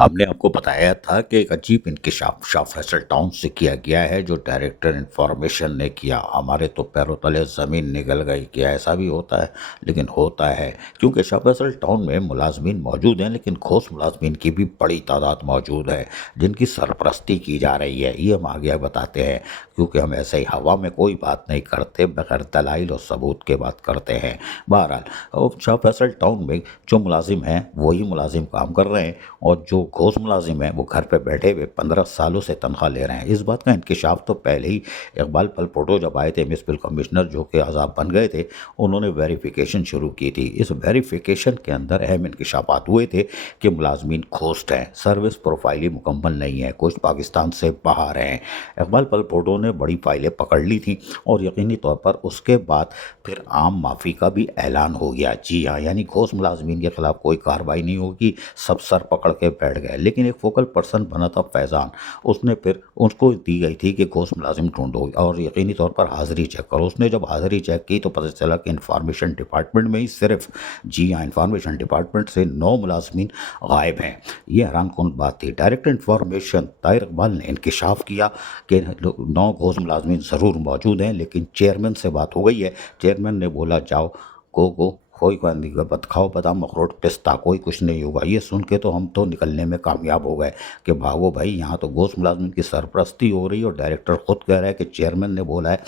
हमने आपको बताया था कि एक अजीब इंकशाफ शाह फैसल टाउन से किया गया है जो डायरेक्टर इंफॉर्मेशन ने किया। हमारे तो पैरों तले ज़मीन निकल गई कि ऐसा भी होता है, लेकिन होता है क्योंकि शाह फैसल टाउन में मुलाजमीन मौजूद हैं, लेकिन ठोस मुलाजमीन की भी बड़ी तादाद मौजूद है जिनकी सरपरस्ती की जा रही है। ये हम आगे बताते हैं क्योंकि हम ऐसे ही हवा में कोई बात नहीं करते, बगैर दलाइल और सबूत के बात करते हैं। बहरहाल अब शाह फैसल टाउन में जो मुलाजिम हैं वही मुलाजिम काम कर रहे हैं और जो घोष मुलाजिम हैं वो घर पे बैठे हुए 15 सालों से तनख्वाह ले रहे हैं। इस बात का इंकशाफ तो पहले ही इकबाल पलपोटो जब आए थे म्यूनसिपल कमिश्नर जो कि आज़ाद बन गए थे, उन्होंने वेरिफिकेशन शुरू की थी। इस वेरिफिकेशन के अंदर अहम इंकशाफात हुए थे कि मुलाजमीन घोस्ट हैं, सर्विस प्रोफाइल ही मुकम्मल नहीं है, कुछ पाकिस्तान से बाहर हैं। इकबाल पलपोटो ने बड़ी फाइलें पकड़ ली थी और यकीनी तौर पर उसके बाद फिर आम माफ़ी का भी ऐलान हो गया। जी हाँ, यानी घोष मुलाजमीन के खिलाफ कोई कार्रवाई नहीं होगी, सब सर पकड़ के बैठ गए। लेकिन एक फोकल पर्सन बना था फैज़ान, उसने फिर उसको दी गई थी कि घोष मुलाजिम ढूंढो और यकीनी तौर पर हाज़िरी चेक करो। उसने जब हाज़िरी चेक की तो पता चला कि इंफॉर्मेशन डिपार्टमेंट में ही सिर्फ, जी हाँ, इंफॉर्मेशन डिपार्टमेंट से 9 मुलाजमीन गायब हैं। ये हैरान कौन बात थी। डायरेक्टर इंफॉर्मेशन ताहिर इकबाल ने इंकशाफ किया कि 9 घोष मुलाजमीन ज़रूर मौजूद हैं, लेकिन चेयरमैन से बात हो गई है। चेयरमैन ने बोला जाओ, गो कोई बात नहीं, बत खाओ बादाम अखरोट पिस्ता, कोई कुछ नहीं होगा। ये सुन के तो हम तो निकलने में कामयाब हो गए कि भागो भाई, यहाँ तो घोष मुलाजमिन की सरपरस्ती हो रही है और डायरेक्टर खुद कह रहा है कि चेयरमैन ने बोला है।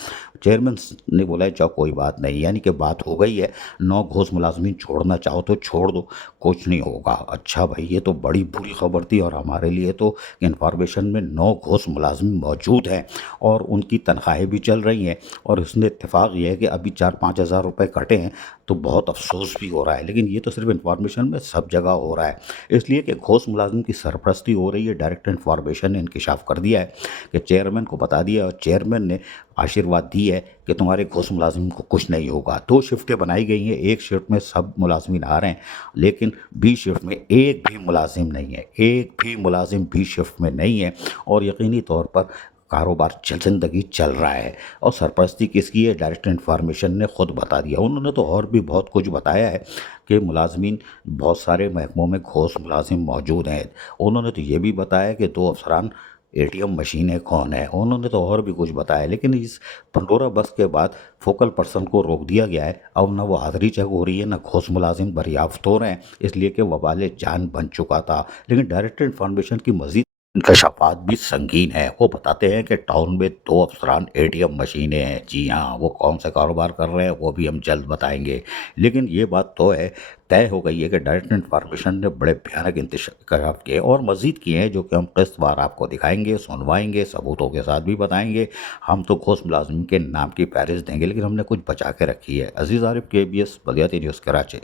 चेयरमैन ने बोला है जाओ कोई बात नहीं, यानी कि बात हो गई है। 9 घोष मुलाजमिन छोड़ना चाहो तो छोड़ दो, कुछ नहीं होगा। अच्छा भाई, ये तो बड़ी बुरी खबर थी और हमारे लिए तो इंफॉर्मेशन में 9 घोष मुलाजमिन मौजूद हैं और उनकी तनख्वाहें भी चल रही हैं। और इसमें इत्तेफाक ये है कि अभी 4-5 हज़ार रुपये कटे हैं तो बहुत अफसोस भी हो रहा है। लेकिन ये तो सिर्फ इंफॉर्मेशन में, सब जगह हो रहा है, इसलिए कि घोष मुलाजिम की सरपरस्ती हो रही है। डायरेक्टर इंफॉर्मेशन ने इंकशाफ कर दिया है कि चेयरमैन को बता दिया और चेयरमैन ने आशीर्वाद दी है कि तुम्हारे घोष मुलाजिम को कुछ नहीं होगा। 2 शिफ्टें बनाई गई हैं, एक शिफ्ट में सब मुलाजमीन आ रहे हैं, लेकिन बी शिफ्ट में एक भी मुलाजिम नहीं है, एक भी मुलाजिम बी शिफ्ट में नहीं है। और यकीनी तौर पर कारोबार ज़िंदगी चल रहा है। और सरपरस्ती किसकी है, डायरेक्टर इंफॉर्मेशन ने खुद बता दिया। उन्होंने तो और भी बहुत कुछ बताया है कि मुलाजमीन बहुत सारे महकमों में घोष मुलाजिम मौजूद हैं। उन्होंने तो ये भी बताया कि 2 अफसरान एटीएम मशीनें कौन है। उन्होंने तो और भी कुछ बताया, लेकिन इस पंडोरा बस के बाद फोकल पर्सन को रोक दिया गया है। अब ना वो हाज़िरी चेक हो रही है, ना घोष मुलाजिम दरियाफ्त हो रहे हैं, इसलिए कि वबाल जान बन चुका था। लेकिन डायरेक्टर इंफॉर्मेशन की मजीद इंकशाफात भी संगीन है। वो बताते हैं कि टाउन में 2 अफसरान एटीएम मशीनें हैं। जी हाँ, वो कौन सा कारोबार कर रहे हैं वो भी हम जल्द बताएंगे। लेकिन ये बात तो है, तय हो गई है कि डायरेक्टर इंफॉर्मेशन ने बड़े भयानक इंकशाफ किए और मजीद किए हैं, जो कि हम किस्तवार आपको दिखाएंगे, सुनवाएंगे, सबूतों के साथ भी बताएंगे। हम तो घोष मुलाजिम के नाम की फहरिस्त देंगे, लेकिन हमने कुछ बचा के रखी है। अजीज़ आरिफ, KBS बलियाती न्यूज़, कराची।